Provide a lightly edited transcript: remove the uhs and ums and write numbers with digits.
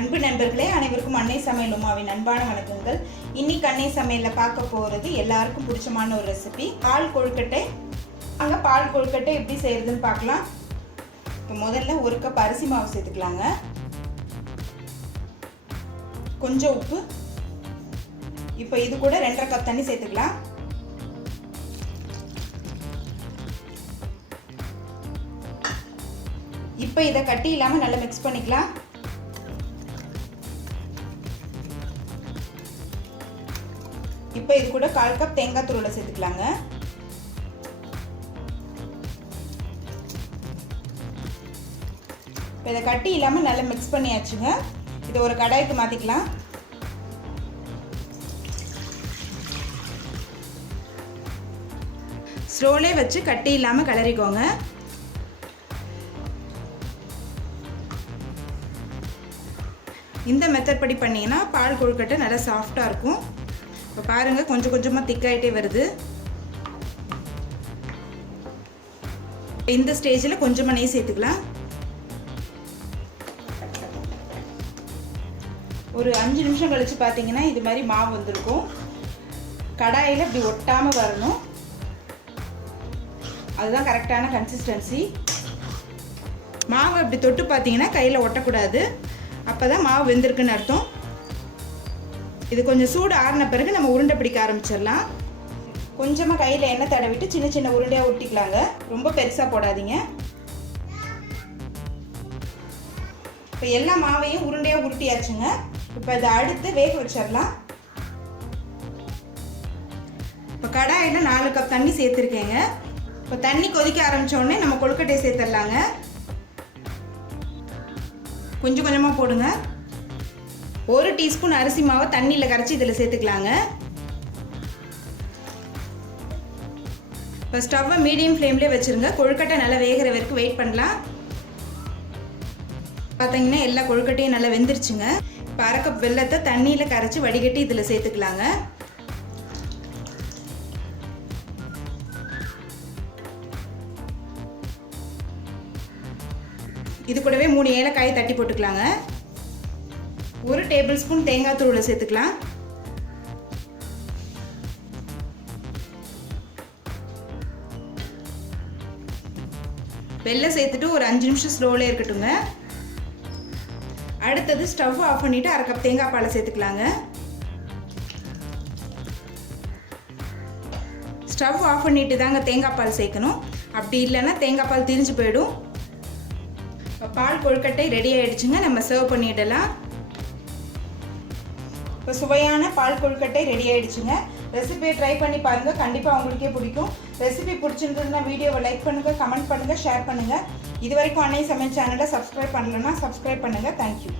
அன்பு நண்பர்களே, அனைவருக்கும் அன்னை சமையல் உமாவின் அன்பான வணக்கங்கள். இன்னைக்கு அன்னை சமையலில் பார்க்க போகிறது எல்லாருக்கும் பிடிச்சமான ஒரு ரெசிபி, பால் கொழுக்கட்டை. அங்கே பால் கொழுக்கட்டை எப்படி செய்யறதுன்னு பார்க்கலாம். இப்போ முதல்ல ஒரு கப் அரிசி மாவு சேர்த்துக்கலாங்க. கொஞ்சம் உப்பு. இப்போ இது கூட 2.5 கப் தண்ணி சேர்த்துக்கலாம். இப்போ இதை கட்டி இல்லாமல் நல்லா மிக்ஸ் பண்ணிக்கலாம். இப்போ இது கூட 1/4 கப் தேங்காய் துருவலை சேர்த்துக்கலாங்க. இப்போ இதை கட்டி இல்லாமல் நல்லா மிக்ஸ் பண்ணியாச்சுங்க. இதை ஒரு கடாய்க்கு மாற்றிக்கலாம். ஸ்லோலே வச்சு கட்டி இல்லாமல் கிளறிக்கோங்க. இந்த மெத்தட் படி பண்ணிங்கன்னா பால் கொழுக்கட்டை நல்லா சாஃப்டாக இருக்கும். இப்போ பாருங்கள், கொஞ்சம் கொஞ்சமாக திக்காயிட்டே வருது. இந்த ஸ்டேஜில் கொஞ்சமாக நெய் சேர்த்துக்கலாம். ஒரு 5 நிமிஷம் கழித்து பார்த்தீங்கன்னா இது மாதிரி மாவு வந்திருக்கும். கடாயில் இப்படி ஒட்டாமல் வரணும். அதுதான் கரெக்டான கன்சிஸ்டன்சி. மாவு இப்படி தொட்டு பார்த்தீங்கன்னா கையில் ஒட்டக்கூடாது. அப்போ தான் மாவு வெந்திருக்குன்னு அர்த்தம். இது கொஞ்சம் சூடு ஆறின பிறகு நம்ம உருண்டை பிடிக்க ஆரம்பிச்சிடலாம். கொஞ்சமாக கையில் எண்ணெய் தடவிட்டு சின்ன சின்ன உருண்டையாக ஒட்டிக்கலாங்க. ரொம்ப பெருசாக போடாதீங்க. இப்போ எல்லா மாவையும் உருண்டையாக உருட்டியாச்சுங்க. இப்போ இதை அடுத்து வேக வச்சிடலாம். இப்போ கடாயில் 4 கப் தண்ணி சேர்த்துருக்கேங்க. இப்போ தண்ணி கொதிக்க ஆரம்பித்தோடனே நம்ம கொழுக்கட்டையை சேர்த்துடலாங்க. கொஞ்சம் கொஞ்சமாக போடுங்க. 1 டீஸ்பூன் அரிசி மாவை தண்ணியில் கரைச்சி இதில் சேர்த்துக்கலாங்க. இப்போ ஸ்டவ்வை மீடியம் ஃப்ளேம்லேயே வச்சுருங்க. கொழுக்கட்டை நல்லா வேகிற வரைக்கும் வெயிட் பண்ணலாம். பார்த்தீங்கன்னா எல்லா கொழுக்கட்டையும் நல்லா வெந்துருச்சுங்க. இப்போ 1/2 கப் வெல்லத்தை தண்ணியில் கரைச்சி வடிகட்டி இதில் சேர்த்துக்கலாங்க. இது கூடவே 3 ஏலக்காயை தட்டி போட்டுக்கலாங்க. 1 டேபிள் ஸ்பூன் தேங்காய் துருவலை சேர்த்துக்கலாம். வெல்லம் சேர்த்துட்டு ஒரு 5 நிமிஷம் ஸ்லோவில் இருக்கட்டுங்க. அடுத்தது ஸ்டவ் ஆஃப் பண்ணிவிட்டு 1/2 கப் தேங்காய் பாலை சேர்த்துக்கலாங்க. ஸ்டவ் ஆஃப் பண்ணிட்டு தாங்க தேங்காய் பால் சேர்க்கணும். அப்படி இல்லைன்னா தேங்காய் பால் திரிஞ்சு போயிடும். பால் கொழுக்கட்டை ரெடி ஆகிடுச்சுங்க. நம்ம சர்வ் பண்ணிடலாம். இப்போ சுவையான பால் கொழுக்கட்டை ரெடி ஆகிடுச்சுங்க. ரெசிபியை ட்ரை பண்ணி பாருங்கள். கண்டிப்பாக உங்களுக்கே பிடிக்கும். ரெசிபி பிடிச்சிருந்ததுன்னா வீடியோவை லைக் பண்ணுங்கள், கமெண்ட் பண்ணுங்கள், ஷேர் பண்ணுங்கள். இது வரைக்கும் அன்னை சமையல் சேனலை சப்ஸ்கிரைப் பண்ணலைன்னா சப்ஸ்கிரைப் பண்ணுங்கள். தேங்க்யூ.